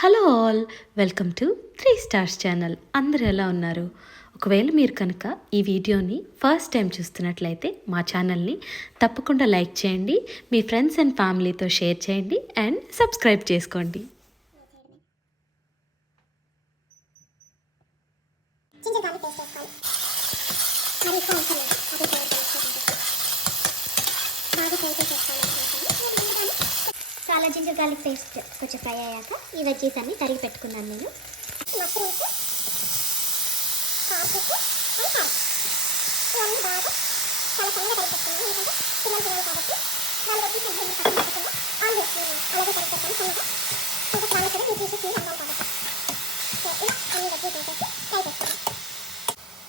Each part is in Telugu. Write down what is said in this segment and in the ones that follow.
Hello all, welcome to 3 stars channel. అందరూ ఎలా ఉన్నారు? ఒకవేళ మీరు కనుక ఈ వీడియోని ఫస్ట్ టైం చూస్తున్నట్లయితే మా ఛానల్ని తప్పకుండా లైక్ చేయండి, మీ ఫ్రెండ్స్ అండ్ ఫ్యామిలీతో షేర్ చేయండి అండ్ సబ్స్క్రైబ్ చేసుకోండి. చాలా జింజర్ గార్లిక్ పేస్ట్ కొంచెం ఫ్రై అయ్యాక ఈ వెజ్జీస్ అన్ని తరిగి పెట్టుకున్నాను నేను. మష్రూమ్స్, కార్లిక్ అండ్ క్యారెట్ ఇవన్నీ బాగా చాలా సన్నగా తరిగి పెట్టుకున్నాను. ఎందుకంటే పిల్లలు తినాలి కాబట్టి వాళ్ళు వెజ్జీస్ అన్ని పక్కన పెట్టుకుని ఆనియన్స్ అలాగే తరిగి పెట్టాను సన్నగా. ఇంకా వాళ్ళు కూడా ఈ పీసెస్ అన్నాను కాబట్టి సో ఇలా అన్ని వెజ్జీస్ వేసేసి ఫ్రై చేస్తాను.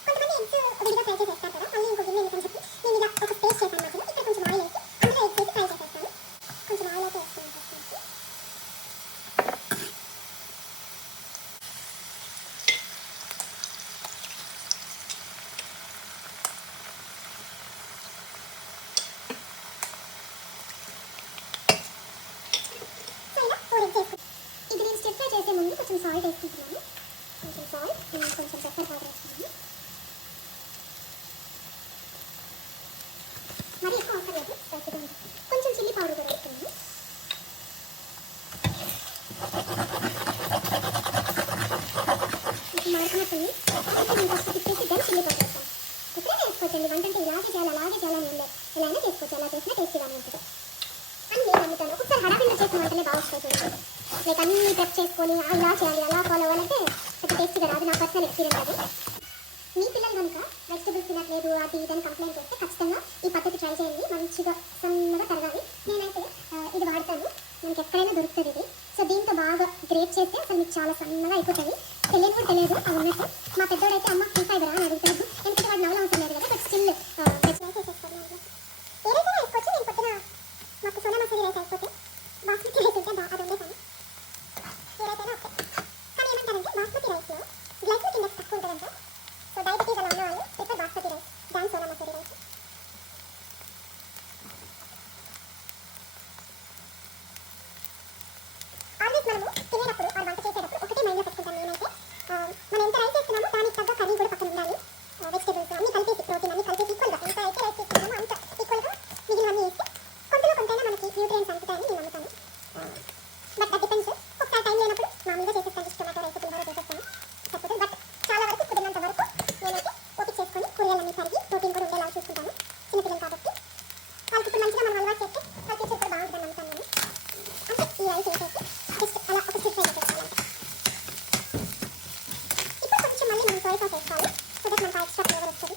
కొంతమంది ఎగ్స్ విడిగా ఫ్రై చేసేస్తారు కదా, మళ్ళీ ఇంకో గిన్నె ఎందుకని చెప్పి నేను ఇలా ఒక పేస్ట్ చేశాను మధ్యలో. ఇక్కడ కొంచెం ఆయిల్ వేసి అందులో ఎగ్స్ వేసి ఫ్రై చేసేస్తాను. కొంచెం ఆయిల్ అయితే వేస్తాను. ఇది నేను స్టిర్ ఫ్రై చేసే ముందు కొంచెం సాల్ట్ వేసుకుంటున్నాను. కొంచెం సాల్ట్ అండ్ కొంచెం పెప్పర్ పౌడర్ వేసుకున్నాను. మరి ఎక్కువ అవసరం లేదు, కొంచెం చిల్లీ పౌడర్ కూడా వేసుకున్నాను. ఇది మాడుకున్నట్టుంది. నేను ఫస్ట్ తిప్పేసి దెన్ చిల్లీ పౌడర్ వేస్తాను. ఎప్పుడైనా వేసుకోవచ్చండి, వంట అంటే ఇలాగే చేయాలి అలాగే చేయాలని ఏం లేదు. ఎలా అయినా చేసుకోవచ్చు, ఎలా చేసినా టేస్టీగానే ఉంటుంది అని నేను నమ్ముతాను. ఒకసారి హడావిడిలో చేసిన వంటలే బాగా వస్తాయి చూడండి. లైక్ అన్నీ ప్రెప్ చేసుకొని ఇలా చేయాలి అలా ఫాలో అవ్వాలంటే కొంచెం టేస్టీగా రాదు. నా పర్సనల్ ఎక్స్పీరియన్స్ అది. మీ పిల్లలు కనుక వెజిటబుల్స్ తినట్లేదు అది ఇదని కంప్లైంట్ చేస్తే ఖచ్చితంగా ఈ పద్ధతి ట్రై చేయండి. మంచిగా సన్నగా తరగాలి. నేనైతే ఇది వాడతాను, మనకి ఎక్కడైనా దొరుకుతుంది ఇది. సో దీంతో బాగా గ్రేట్ చేస్తే అసలు మీకు చాలా సన్నగా అయిపోతుంది. తెలియదు కూడా తెలియదు అది ఉన్నట్టు. మా పెద్దోడైతే అమ్మ ఫుల్ ఫైబర్ అని అడుగుతాడు, ఎందుకంటే వాడు నవల అవసరం లేదు కదా. బట్ స్టిల్ చేసేస్తాను. ఏ రైస్ అయినా వేసుకోవచ్చు. నేను పొద్దున మాకు సోనా మసూరి రైస్ అయిపోతే బాస్మతి రైస్ ఉంటే అది ఉండేసాను. ఏ రైస్ అయినా ఓకే. కానీ ఏమంటారంటే బాస్మతి రైస్లో గ్లైసిమిక్ ఇండెక్స్ తక్కువ ఉంటుందంట. సో డయాబెటీస్ అలా ఉన్న వాళ్ళు ప్రిఫర్ బాస్మతి రైస్ దాని సోనా మసూరి రైస్. ఆల్వేస్ మనము తినేటప్పుడు ఆ వంట చేసేటప్పుడు ఒకటే మైండ్లో పెట్టుకుంటాను నేనైతే. మనం ఎంత రైస్ వేస్తున్నామో దానికి తగ్గ కర్రీ కూడా పక్కన ఉండాలి. వెజిటబుల్స్ అన్ని కలిపేసి, ప్రోటీన్ అన్ని కలిపేసి ఈక్వల్గా ఎంత అయితే రైస్ తీసుకున్నామో అంత ఈక్వల్గా మిగిలినవన్నీ వేస్తే కొంతలో కొంతైనా మనకి న్యూట్రియన్స్ అందుతాయని నేను నమ్ముతాను. బట్ అది డిపెండ్స్. ఒకసారి టైం లేనప్పుడు మామూలుగా చేసేస్తాను, టొమాటో రైస్ పులిహోర చేసేస్తాను తప్పదు. బట్ చాలా వరకు కుదిరినంత వరకు నేనైతే ఓపిక చేసుకొని కూరగాయలన్నీ తరిగి ప్రోటీన్ కూడా ఉండేలా చూసుకుంటాను. చిన్నపిల్లలు కాబట్టి వాళ్ళకి ఇప్పుడు మంచిగా మనం అలవాటు చేస్తే వాళ్ళ ఫ్యూచర్ కూడా బాగుంటుందని నమ్ముతాను నేను. అంటే ఈ రైస్ వేసేసి జస్ట్ అలా ఒక స్టిర్ ఫ్రై చేసేస్తాను. ఇప్పుడు కొంచెం మళ్ళీ మనం సోయా సాస్ వేసుకోవాలి, సో దట్ మనకు ఎక్స్ట్రా ఫ్లేవర్ వస్తుంది.